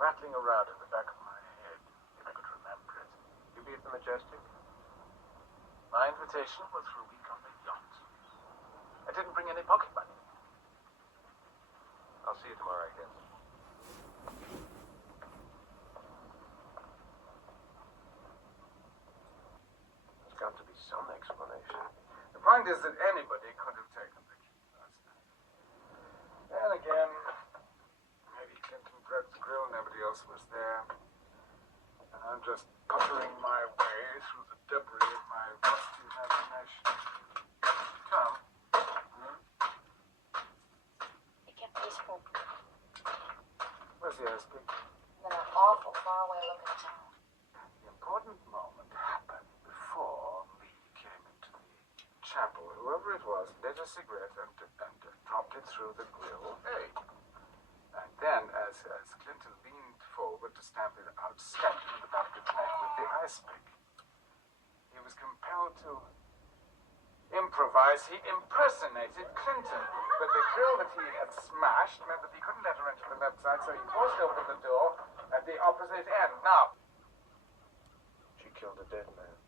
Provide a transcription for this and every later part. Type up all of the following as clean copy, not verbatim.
rattling around in the back of my head, if I could remember it. You be at the Majestic? My invitation was for a week on the yacht. I didn't bring any pocket money. I'll see you tomorrow, I guess. There's got to be some explanation. The point is that anybody could have taken the key last night. Then again, maybe Clinton broke the grill, nobody else was there. And I'm just puttering my way through the debris of my rusty imagination. Tom? It kept peaceful. Where's the ice pick? In an awful faraway looking town. The important moment happened before Lee came into the chapel. Whoever it was lit a cigarette and dropped it through the grill. Hey! And then, as Clinton leaned forward to stamp it out, stamped him in the back of his neck with the ice pick. He was compelled to improvise. He impersonated Clinton. But the grill that he had smashed meant that he couldn't let her into the left side, so he forced open the door at the opposite end. Now, She killed a dead man.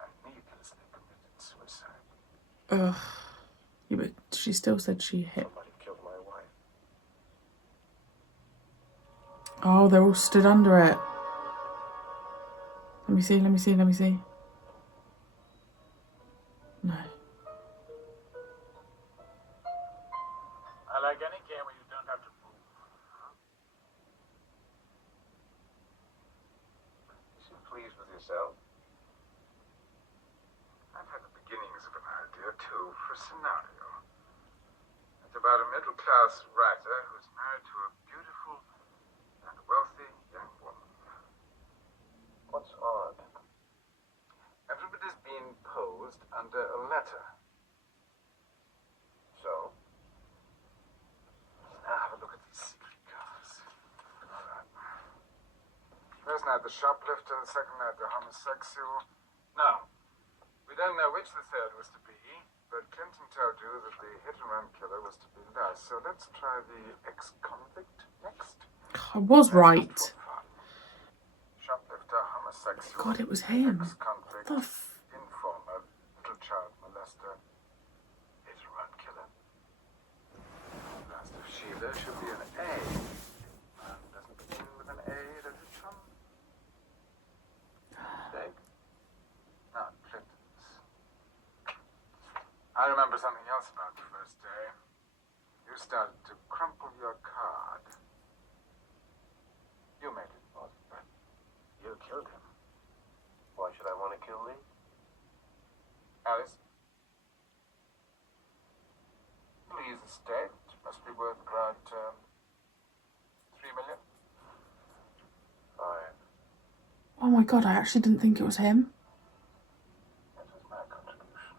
and needlessly committed suicide. Ugh. Yeah, but she still said she hit. Somebody killed my wife. Oh, they're all stood under it. Let me see, let me see, let me see. No. I like any game where you don't have to move. You seem pleased with yourself. I've had the beginnings of an idea, too, for a scenario. It's about a middle-class writer who's married to a beautiful and wealthy young woman. What's odd? Everybody's being posed under a letter. So? Now have a look at these secret covers. First night the shoplifter, the second night the homosexual. Now, we don't know which the third was to be, but Clinton told you that the hit-and-run killer was to be last. So let's try the ex-convict next. I was right. Shoplifter, homosexual. God, it was him. Ex-convict, What the informer, little child molester, hit-and-run killer. Last of Sheila should be an A. Doesn't begin with an A, does it, Tom? Mistake? Not Clinton's. I remember something else about the first day. You started to crumple your card. You made it important, but you killed him. Why should I want to kill Lee? Alice? Lee's estate must be worth about $3 million. Fine. Oh my God, I actually didn't think it was him. That was my contribution.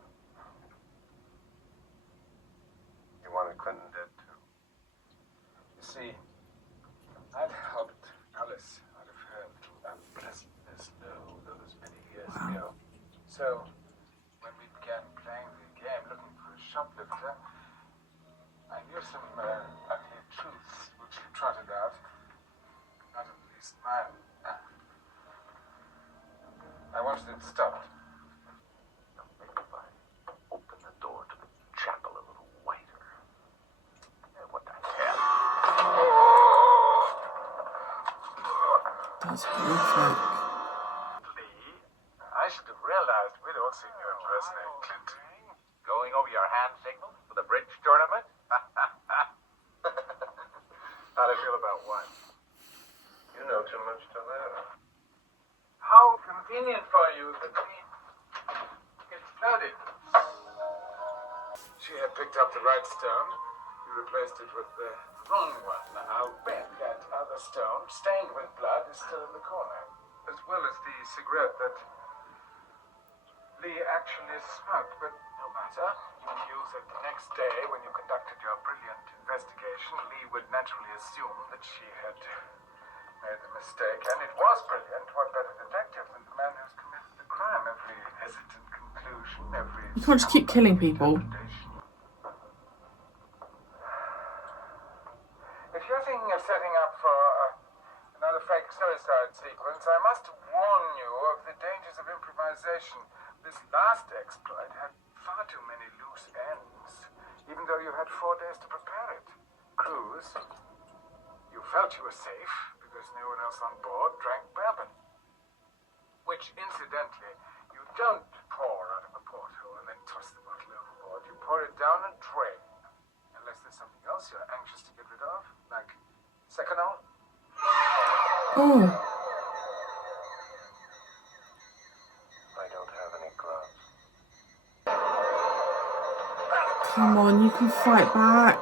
You wanted Clinton dead, too. You see, I'd helped Alice out of her little unpleasantness those many years ago. So, when we began playing the game, looking for a shoplifter, I knew some ugly truths which you trotted out. Not in the least mine. I wanted it stopped. Now, maybe if I open the door to the chapel a little wider. What the hell? That's horrific. Lee, I should have realized we'd all seen you impersonate Clinton. Going over your hand signals for the bridge tournament? How'd I feel about one? You know too much to live. How convenient for you that we exploded. She had picked up the right stone. You replaced it with the wrong one. I'll bet that other stone, stained with blood, is still in the corner. As well as the cigarette that Lee actually smoked. But no matter. You knew that the next day, when you conducted your brilliant investigation, Lee would naturally assume that she had made the mistake. And it was brilliant. What better detective than the man who's committed the crime? Every hesitant conclusion, every... You can't just keep killing people. If you're thinking of setting up for a had 4 days to prepare it. Cruise. You felt you were safe because no one else on board drank bourbon. Which, incidentally, you don't pour out of a porthole and then toss the bottle overboard. You pour it down a drain. Unless there's something else you're anxious to get rid of, like seconal. Oh, I don't have any gloves. come on, you can fight back.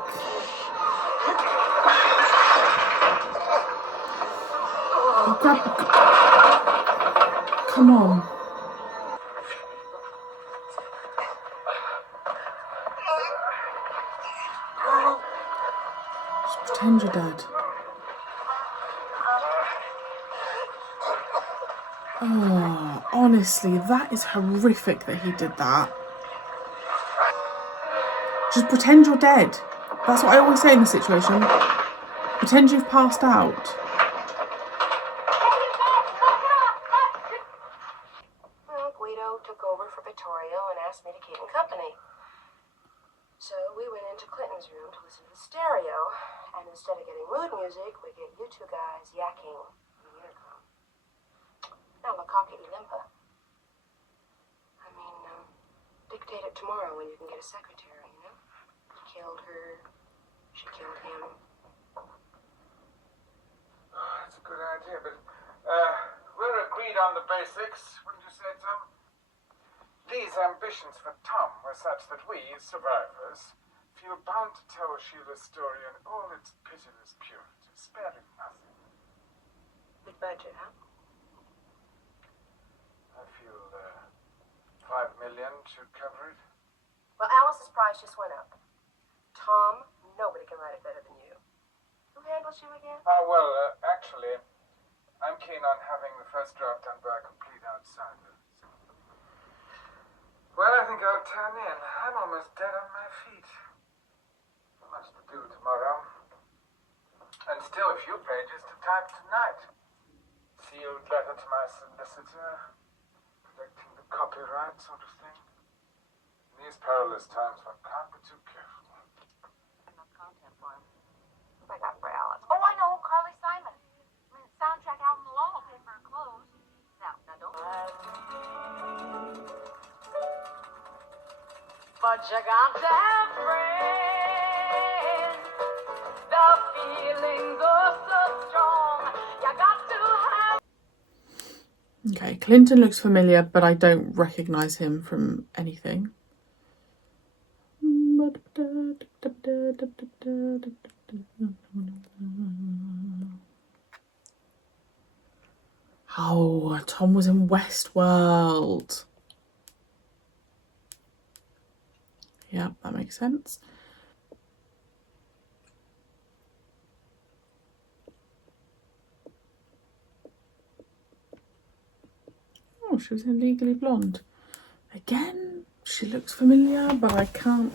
Oh, come on. Just pretend you're dead. Oh, honestly, that is horrific that he did that. Just pretend you're dead. That's what I always say in this situation. Pretend you've passed out. Well, Guido took over for Vittorio and asked me to keep him company. So we went into Clinton's room to listen to the stereo, and instead of getting mood music, we get you two guys yakking on the intercom. Now, Makaka Ilimpa. I mean, dictate it tomorrow when you can get a secretary, you know? He killed her, she killed him. That's a good idea, but we're agreed on the basics, wouldn't you say, Tom? These ambitions for Tom were such that we, survivors, feel bound to tell Sheila's story in all its pitiless purity, sparing nothing. Big budget, huh? I feel 5 million should cover it. Well, Alice's price just went up. Tom, nobody can write it better than you. Who handles you again? Actually, I'm keen on having the first draft done by a complete outsider. Well, I think I'll turn in. I'm almost dead on my feet. Much to do tomorrow. And still a few pages to type tonight. Sealed letter to my solicitor. Protecting the copyright sort of thing. In these perilous times, one can't be too careful. Enough content for him. I got for Alice. Oh, I know, Carly Simon. I mean, soundtrack album alone will pay for her clothes. Now don't. But you got to have friends. The feelings are so strong. You got to have. Okay, Clinton looks familiar, but I don't recognise him from anything. Oh, Tom was in Westworld. Yeah, that makes sense. Oh, she was in Legally Blonde. Again, she looks familiar, but I can't.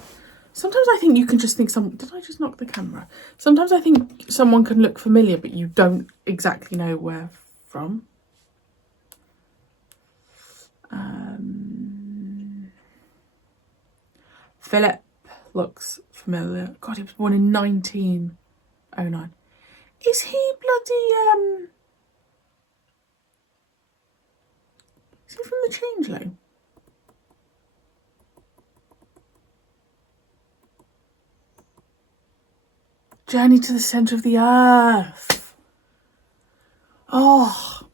Sometimes I think you can just think did I just knock the camera? Sometimes I think someone can look familiar, but you don't exactly know where from. Philip looks familiar. God, he was born in 1909. Is he bloody, is he from The Changeling? Journey to the Centre of the Earth. Oh,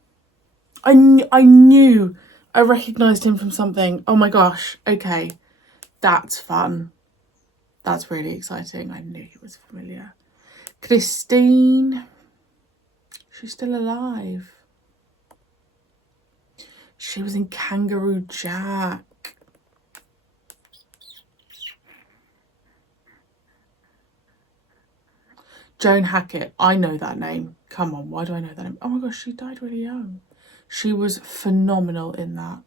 I knew I recognised him from something. Oh my gosh, okay. That's fun. That's really exciting. I knew he was familiar. Christine. She's still alive. She was in Kangaroo Jack. Joan Hackett. I know that name. Come on, why do I know that name? Oh my gosh, she died really young. She was phenomenal in that.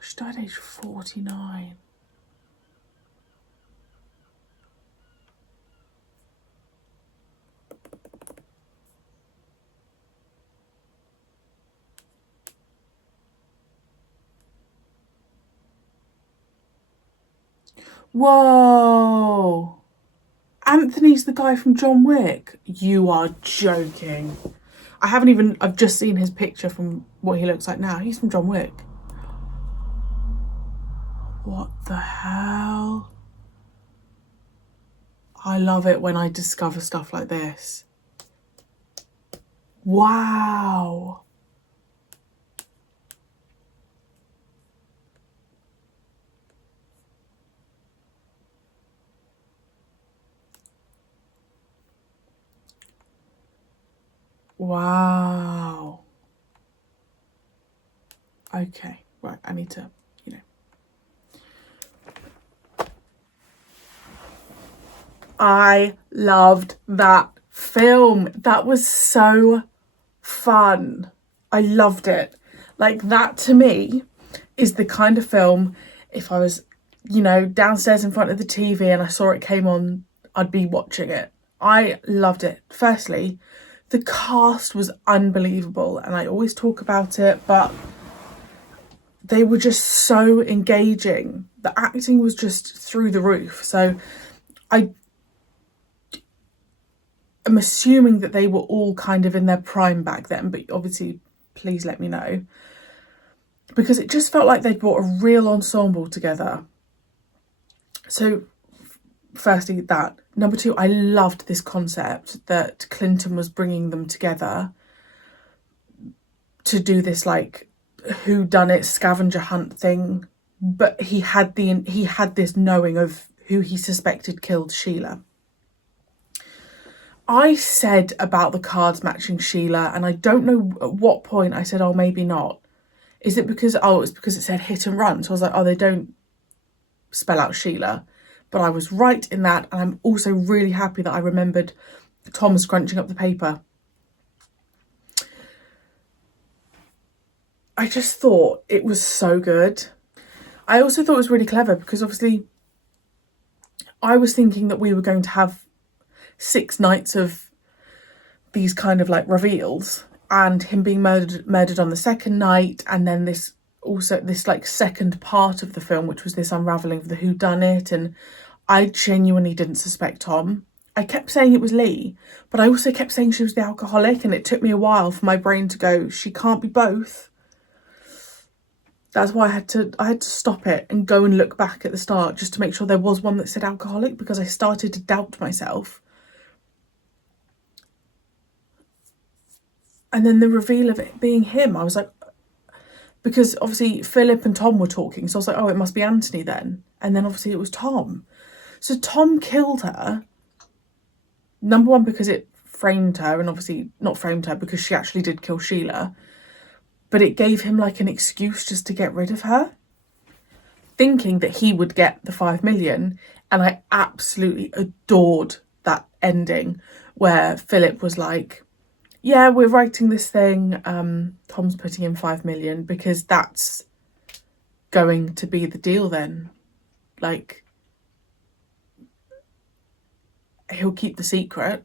She died age 49. Whoa. Anthony's the guy from John Wick. You are joking. I've just seen his picture from what he looks like now. He's from John Wick. What the hell? I love it when I discover stuff like this. Wow. Wow. Okay, right, I need to, I loved that film. That was so fun. I loved it. Like, that to me is the kind of film, if I was, downstairs in front of the TV and I saw it came on, I'd be watching it. I loved it. Firstly, the cast was unbelievable, and I always talk about it, but they were just so engaging. The acting was just through the roof. So I'm assuming that they were all kind of in their prime back then, but obviously, please let me know. Because it just felt like they'd brought a real ensemble together. So, firstly, that. Number two, I loved this concept that Clinton was bringing them together to do this, like, whodunit scavenger hunt thing. But he had this knowing of who he suspected killed Sheila. I said about the cards matching Sheila, and I don't know at what point I said, oh, maybe not. Is it because, it's because it said hit and run. So I was like, oh, they don't spell out Sheila. But I was right in that. And I'm also really happy that I remembered Tom scrunching up the paper. I just thought it was so good. I also thought it was really clever because obviously I was thinking that we were going to have 6 nights of these kind of like reveals and him being murdered on the second night, and then this like second part of the film, which was this unraveling of the whodunit. And I genuinely didn't suspect Tom. I kept saying it was Lee, but I also kept saying she was the alcoholic, and it took me a while for my brain to go, she can't be both. That's why I had to stop it and go and look back at the start just to make sure there was one that said alcoholic, because I started to doubt myself. And then the reveal of it being him, I was like, because obviously Philip and Tom were talking, so I was like, oh, it must be Anthony then. And then obviously it was Tom. So Tom killed her. Number one, because it framed her, and obviously not framed her because she actually did kill Sheila. But it gave him like an excuse just to get rid of her, thinking that he would get the 5 million. And I absolutely adored that ending where Philip was like, yeah, we're writing this thing. Tom's putting in 5 million because that's going to be the deal then. Like, he'll keep the secret,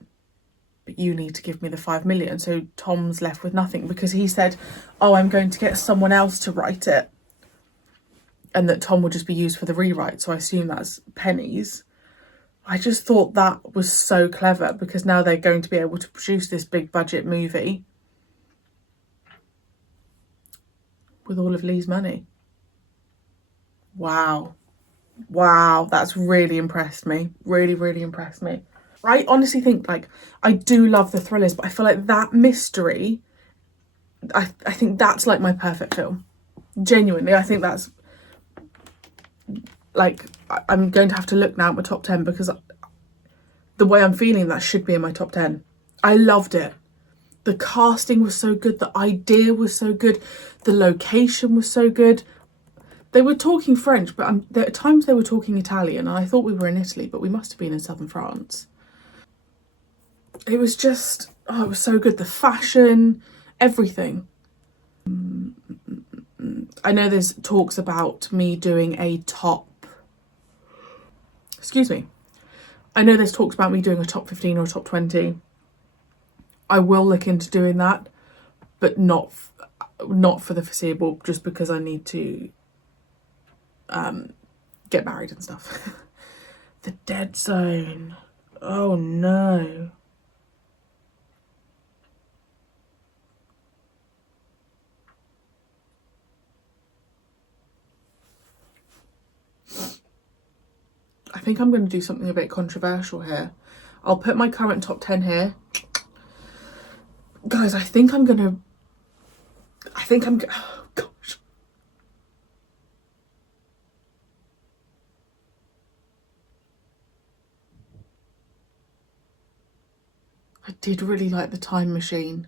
but you need to give me the 5 million. So Tom's left with nothing because he said, oh, I'm going to get someone else to write it. And that Tom will just be used for the rewrite. So I assume that's pennies. I just thought that was so clever because now they're going to be able to produce this big budget movie with all of Lee's money. Wow. Wow, that's really impressed me. Really, really impressed me. I honestly think, like, I do love the thrillers, but I feel like that mystery, I think that's like my perfect film. Genuinely, I think that's, like, I'm going to have to look now at my top 10 because the way I'm feeling, that should be in my top 10. I loved it. The casting was so good. The idea was so good. The location was so good. They were talking French, but at times they were talking Italian. And I thought we were in Italy, but we must have been in southern France. It was just, it was so good. The fashion, everything. I know there's talks about me doing a top... I know there's talks about me doing a top 15 or a top 20. I will look into doing that, but not for the foreseeable, just because I need to get married and stuff. The Dead Zone. Oh no. I think I'm going to do something a bit controversial here. I'll put my current top 10 here. Guys, oh gosh. I did really like The Time Machine.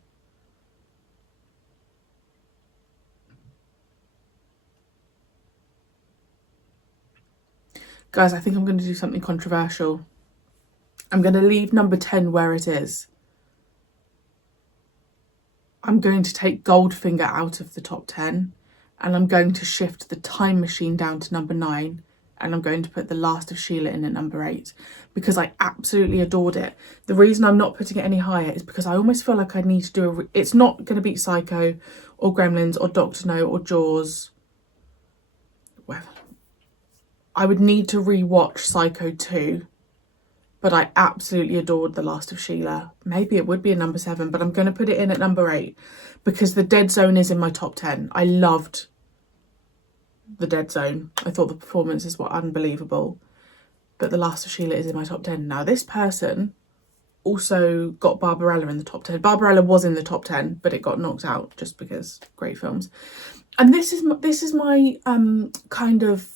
Guys, I think I'm going to do something controversial. I'm going to leave number 10 where it is. I'm going to take Goldfinger out of the top 10 and I'm going to shift The Time Machine down to number 9 and I'm going to put The Last of Sheila in at number 8 because I absolutely adored it. The reason I'm not putting it any higher is because I almost feel like I need to do it's not going to beat Psycho or Gremlins or Doctor No or Jaws. Well, I would need to rewatch Psycho 2, but I absolutely adored The Last of Sheila. Maybe it would be a number 7, but I'm going to put it in at number 8 because The Dead Zone is in my top 10. I loved The Dead Zone. I thought the performances were unbelievable, but The Last of Sheila is in my top 10. Now, this person also got Barbarella in the top 10. Barbarella was in the top 10, but it got knocked out just because great films. And this is my kind of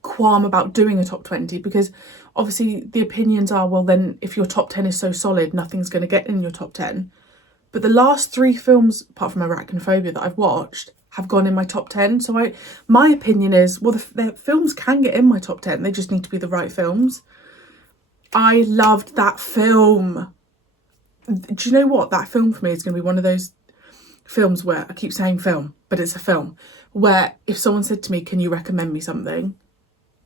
qualm about doing a top 20 because obviously the opinions are, well, then if your top 10 is so solid, nothing's going to get in your top 10. But the last 3 films, apart from Arachnophobia, that I've watched have gone in my top 10. So my opinion is, well, the films can get in my top 10. They just need to be the right films. I loved that film. Do you know what? That film for me is going to be one of those films where I keep saying film, but it's a film where if someone said to me, can you recommend me something?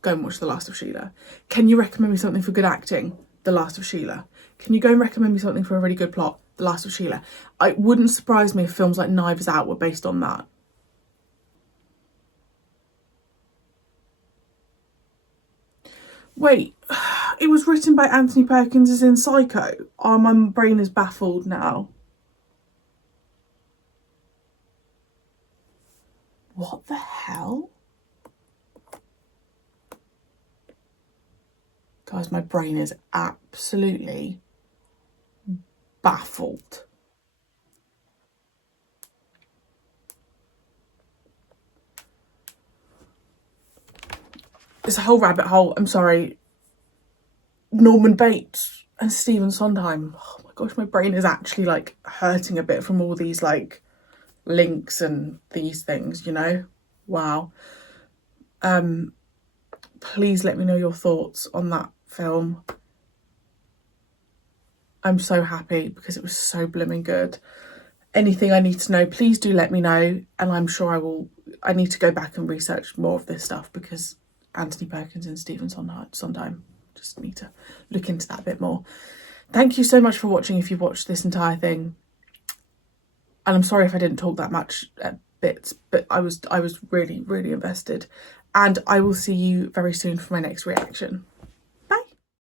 Go and watch The Last of Sheila. Can you recommend me something for good acting? The Last of Sheila. Can you go and recommend me something for a really good plot? The Last of Sheila. It wouldn't surprise me if films like Knives Out were based on that. Wait, it was written by Anthony Perkins as in Psycho. Oh, my brain is baffled now. What the hell? Guys, my brain is absolutely baffled. It's a whole rabbit hole. I'm sorry. Norman Bates and Stephen Sondheim. Oh my gosh, my brain is actually like hurting a bit from all these like links and these things, you know? Wow. Please let me know your thoughts on that film. I'm so happy because it was so blooming good. Anything I need to know, please do let me know, and I'm sure I will. I need to go back and research more of this stuff because Anthony Perkins and Stephen Sondheim, just need to look into that a bit more. Thank you so much for watching if you've watched this entire thing, and I'm sorry if I didn't talk that much bits, but I was really invested, and I will see you very soon for my next reaction.